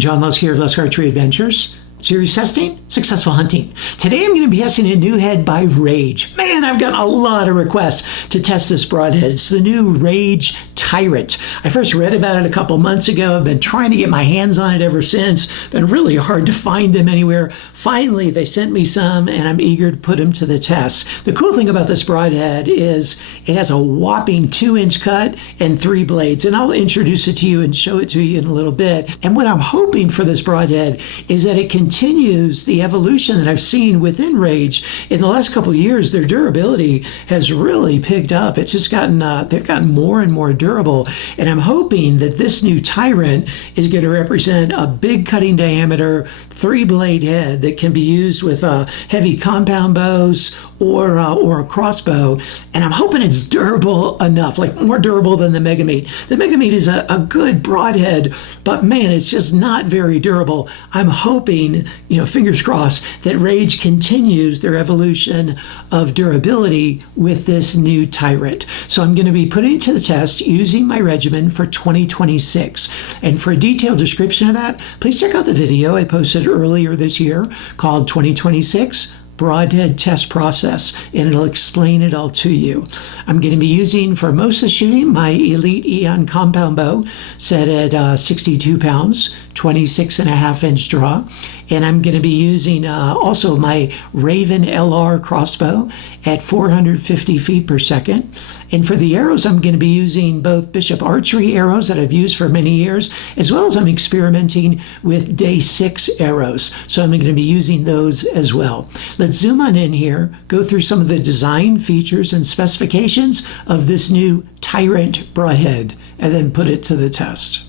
John Lusk here of Lusk Archery Adventures. Series testing, successful hunting. Today I'm going to be testing a new head by Rage. Man, I've gotten a lot of requests to test this broadhead. It's the new Rage Tyrant. I first read about it a couple months ago. I've been trying to get my hands on it ever since. Been really hard to find them anywhere. Finally, they sent me some, and I'm eager to put them to the test. The cool thing about this broadhead is it has a whopping 2-inch cut and 3 blades, and I'll introduce it to you and show it to you in a little bit. And what I'm hoping for this broadhead is that it continues the evolution that I've seen within Rage. In the last couple of years, their durability has really picked up. It's just gotten, they've gotten more and more durable. And I'm hoping that this new Tyrant is going to represent a big cutting diameter, 3-blade head that can be used with heavy compound bows or a crossbow. And I'm hoping it's durable enough, like more durable than the Megameat. The Megameat is a good broadhead, but man, it's just not very durable. I'm hoping, fingers crossed, that Rage continues their evolution of durability with this new Tyrant. So I'm going to be putting it to the test using my regimen for 2026. And for a detailed description of that, please check out the video I posted earlier this year called 2026 Broadhead Test Process, and it'll explain it all to you. I'm going to be using, for most of the shooting, my Elite Eon Compound bow set at 62 pounds, 26.5-inch draw. And I'm going to be using also my Ravin LR crossbow at 450 feet per second. And for the arrows, I'm going to be using both Bishop Archery arrows that I've used for many years, as well as I'm experimenting with Day 6 arrows. So I'm going to be using those as well. Let's zoom on in here, go through some of the design features and specifications of this new Tyrant broadhead, and then put it to the test.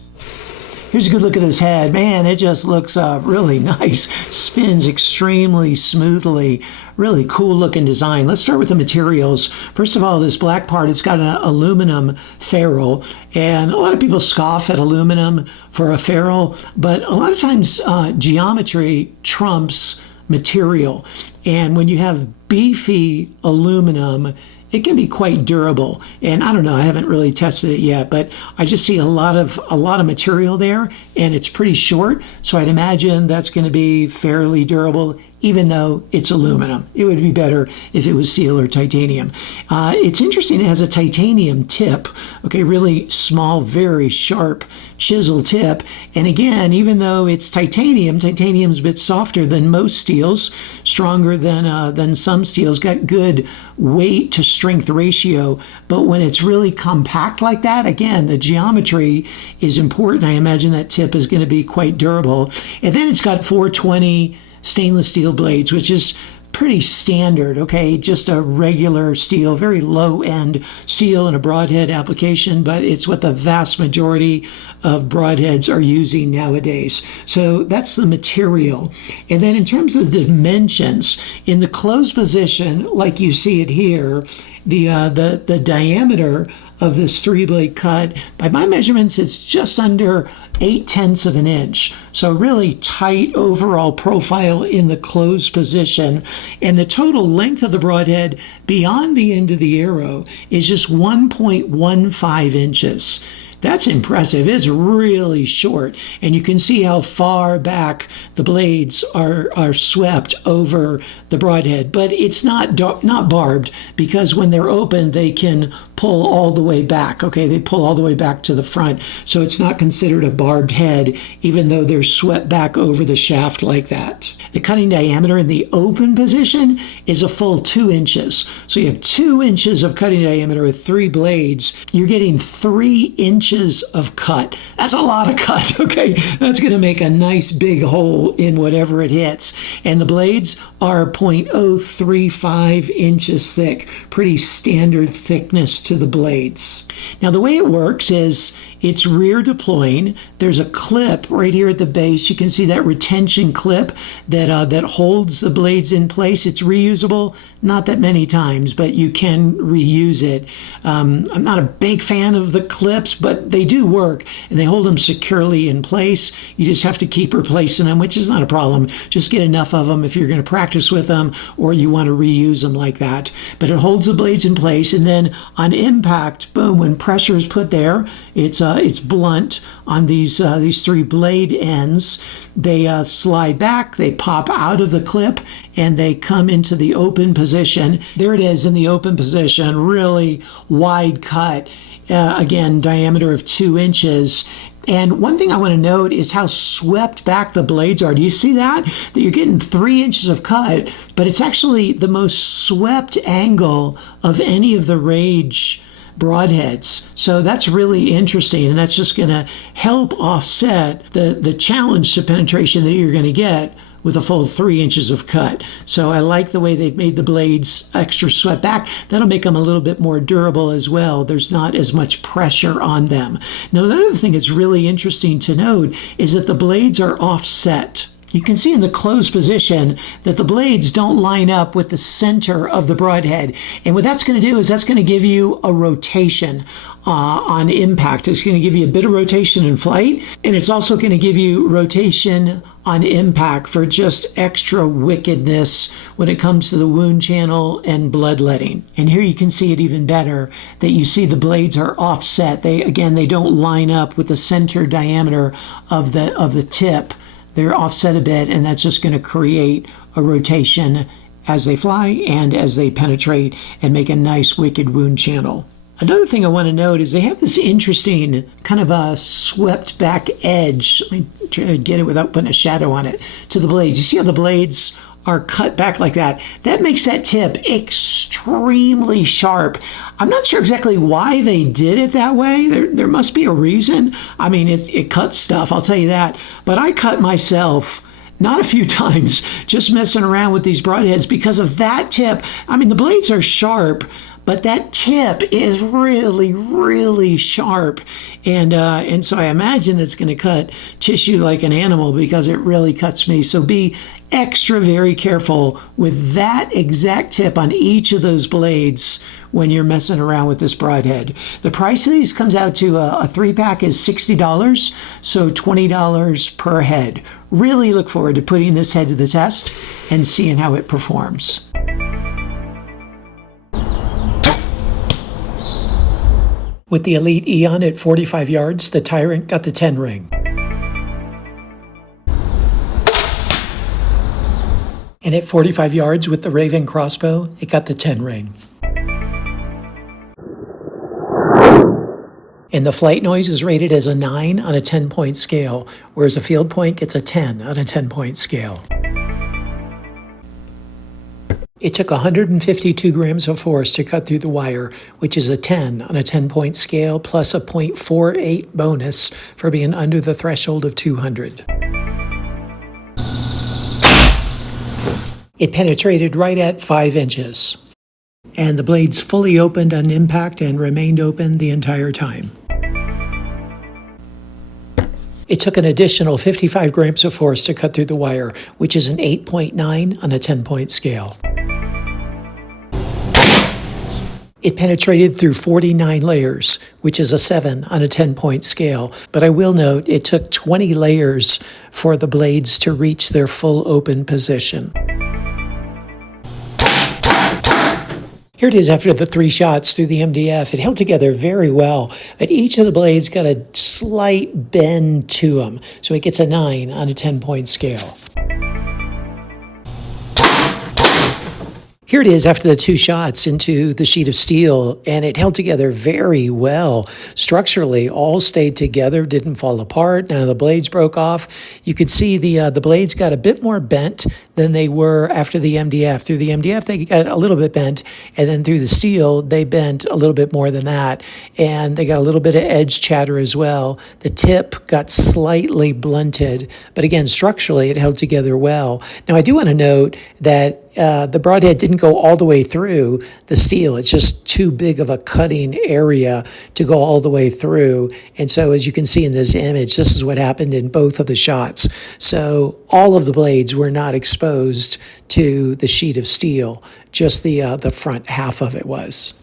Here's a good look at this head. Man, it just looks really nice. Spins extremely smoothly. Really cool looking design. Let's start with the materials. First of all, this black part, it's got an aluminum ferrule. And a lot of people scoff at aluminum for a ferrule, but a lot of times geometry trumps material. And when you have beefy aluminum, it can be quite durable. And I don't know, I haven't really tested it yet, but I just see a lot of material there, and it's pretty short. So I'd imagine that's going to be fairly durable, even though it's aluminum. It would be better if it was steel or titanium. It's interesting, it has a titanium tip, okay, really small, very sharp chisel tip. And again, even though it's titanium's a bit softer than most steels, stronger than some steels, got good weight to strength ratio. But when it's really compact like that, again, the geometry is important. I imagine that tip is going to be quite durable. And then it's got 420 stainless steel blades, which is pretty standard, okay? Just a regular steel, very low-end steel in a broadhead application, but it's what the vast majority of broadheads are using nowadays. So that's the material. And then in terms of the dimensions, in the closed position, like you see it here, the diameter of this 3-blade cut, by my measurements, it's just under 0.8 of an inch. So really tight overall profile in the closed position. And the total length of the broadhead beyond the end of the arrow is just 1.15 inches. That's impressive. It's really short, and you can see how far back the blades are swept over the broadhead. But it's not barbed, because when they're open, they can pull all the way back. Okay, they pull all the way back to the front, so it's not considered a barbed head, even though they're swept back over the shaft like that. The cutting diameter in the open position is a full 2 inches. So you have 2 inches of cutting diameter with 3 blades. You're getting 3 inches of cut. That's a lot of cut, okay? That's going to make a nice big hole in whatever it hits. And the blades are 0.035 inches thick. Pretty standard thickness to the blades. Now, the way it works is it's rear deploying. There's a clip right here at the base. You can see that retention clip that holds the blades in place. It's reusable, not that many times, but you can reuse it. I'm not a big fan of the clips, but they do work, and they hold them securely in place. You just have to keep replacing them, which is not a problem. Just get enough of them if you're going to practice practice with them or you want to reuse them like that. But it holds the blades in place, and then on impact, boom, when pressure is put there, it's blunt on these 3 blade ends. They slide back, they pop out of the clip, and they come into the open position. There it is in the open position, really wide cut. Again, diameter of 2 inches. And one thing I want to note is how swept back the blades are. Do you see that? That you're getting 3 inches of cut, but it's actually the most swept angle of any of the Rage broadheads. So that's really interesting, and that's just going to help offset the challenge to penetration that you're going to get with a full 3 inches of cut. So I like the way they've made the blades extra swept back. That'll make them a little bit more durable as well. There's not as much pressure on them. Now, the other thing that's really interesting to note is that the blades are offset. You can see in the closed position that the blades don't line up with the center of the broadhead. And what that's going to do is that's going to give you a rotation on impact. It's going to give you a bit of rotation in flight, and it's also going to give you rotation on impact for just extra wickedness when it comes to the wound channel and bloodletting. And here you can see it even better, that you see the blades are offset. They don't line up with the center diameter of the tip. They're offset a bit, and that's just going to create a rotation as they fly and as they penetrate and make a nice wicked wound channel. Another thing I want to note is they have this interesting kind of a swept back edge. Let me try to get it without putting a shadow on it to the blades. You see how the blades are cut back like that? That makes that tip extremely sharp. I'm not sure exactly why they did it that way. There must be a reason. I mean, it cuts stuff, I'll tell you that. But I cut myself not a few times just messing around with these broadheads because of that tip. I mean, the blades are sharp, but that tip is really, really sharp. And so I imagine it's going to cut tissue like an animal because it really cuts me. So be extra very careful with that exact tip on each of those blades when you're messing around with this broadhead. The price of these comes out to a 3-pack is $60, so $20 per head. Really look forward to putting this head to the test and seeing how it performs. With the Elite Eon at 45 yards, the Tyrant got the 10 ring. And at 45 yards with the Ravin crossbow, it got the 10 ring. And the flight noise is rated as a 9 on a 10-point scale, whereas a field point gets a 10 on a 10-point scale. It took 152 grams of force to cut through the wire, which is a 10 on a 10-point scale, plus a 0.48 bonus for being under the threshold of 200. It penetrated right at 5 inches. And the blades fully opened on impact and remained open the entire time. It took an additional 55 grams of force to cut through the wire, which is an 8.9 on a 10-point scale. It penetrated through 49 layers, which is a 7 on a 10-point scale. But I will note it took 20 layers for the blades to reach their full open position. Here it is after the 3 shots through the MDF. It held together very well, but each of the blades got a slight bend to them, so it gets a 9 on a 10-point scale. Here it is after the 2 shots into the sheet of steel, and it held together very well. Structurally, all stayed together, didn't fall apart, none of the blades broke off. You could see the blades got a bit more bent than they were after the MDF. Through the MDF, they got a little bit bent, and then through the steel, they bent a little bit more than that, and they got a little bit of edge chatter as well. The tip got slightly blunted, but again, structurally, it held together well. Now, I do want to note that the broadhead didn't go all the way through the steel. It's just too big of a cutting area to go all the way through. And so as you can see in this image, this is what happened in both of the shots. So all of the blades were not exposed to the sheet of steel. Just the front half of it was.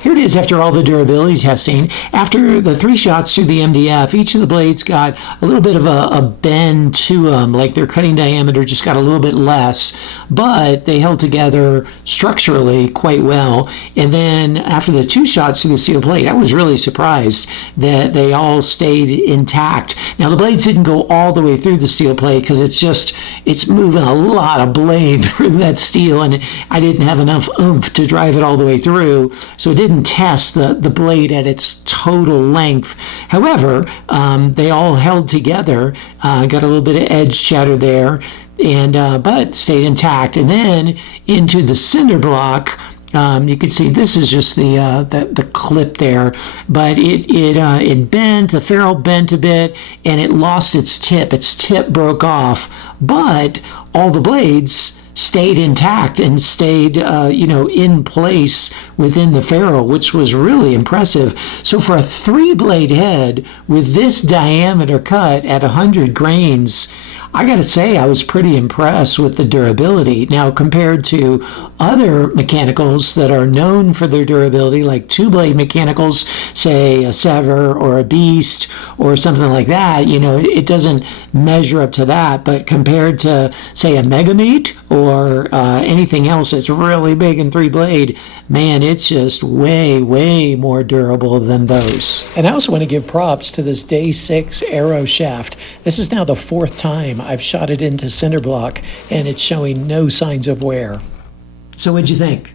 Here it is, after all the durability testing, after the 3 shots through the MDF, each of the blades got a little bit of a bend to them, like their cutting diameter just got a little bit less, but they held together structurally quite well. And then after the 2 shots through the steel plate, I was really surprised that they all stayed intact. Now, the blades didn't go all the way through the steel plate because it's moving a lot of blade through that steel, and I didn't have enough oomph to drive it all the way through, so it didn't test the blade at its total length. However, they all held together, got a little bit of edge chatter there, and but stayed intact. And then into the cinder block, you can see this is just the clip there, but it bent, the ferrule bent a bit, and it lost its tip. Its tip broke off, but all the blades stayed intact and stayed, in place within the ferrule, which was really impressive. So for a 3-blade head with this diameter cut at 100 grains, I got to say I was pretty impressed with the durability. Now, compared to other mechanicals that are known for their durability, like 2-blade mechanicals, say a Sever or a Beast or something like that, it doesn't measure up to that. But compared to, say, a Megameat or anything else that's really big and 3-blade, man, it's just way, way more durable than those. And I also want to give props to this Day 6 arrow shaft. This is now the 4th time I've shot it into cinder block, and it's showing no signs of wear. So what'd you think?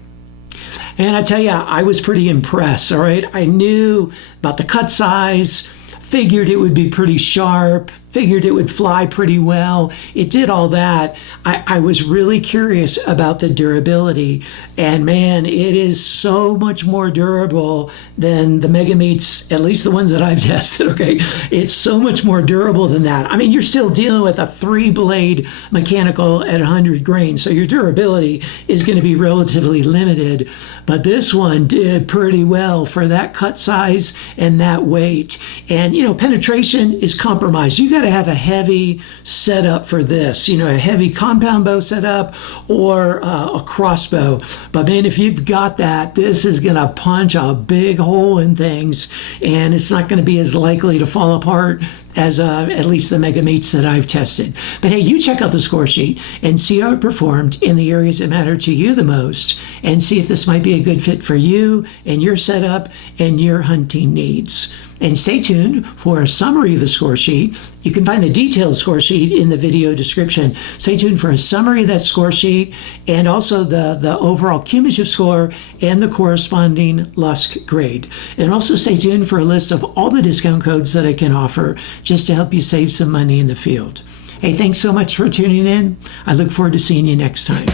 And I tell you, I was pretty impressed, all right? I knew about the cut size, figured it would be pretty sharp, figured it would fly pretty well. It did all that. I was really curious about the durability, and man, it is so much more durable than the Megameats, at least the ones that I've tested, okay? It's so much more durable than that. I mean, you're still dealing with a 3-blade mechanical at 100 grains, so your durability is going to be relatively limited, but this one did pretty well for that cut size and that weight. And, penetration is compromised. You got to have a heavy setup for this, a heavy compound bow setup or a crossbow. But man, if you've got that, this is going to punch a big hole in things, and it's not going to be as likely to fall apart as at least the Megameats that I've tested. But hey, you check out the score sheet and see how it performed in the areas that matter to you the most, and see if this might be a good fit for you and your setup and your hunting needs. And stay tuned for a summary of the score sheet. You can find the detailed score sheet in the video description. Stay tuned for a summary of that score sheet, and also the overall cumulative score and the corresponding Lusk grade. And also stay tuned for a list of all the discount codes that I can offer just to help you save some money in the field. Hey, thanks so much for tuning in. I look forward to seeing you next time.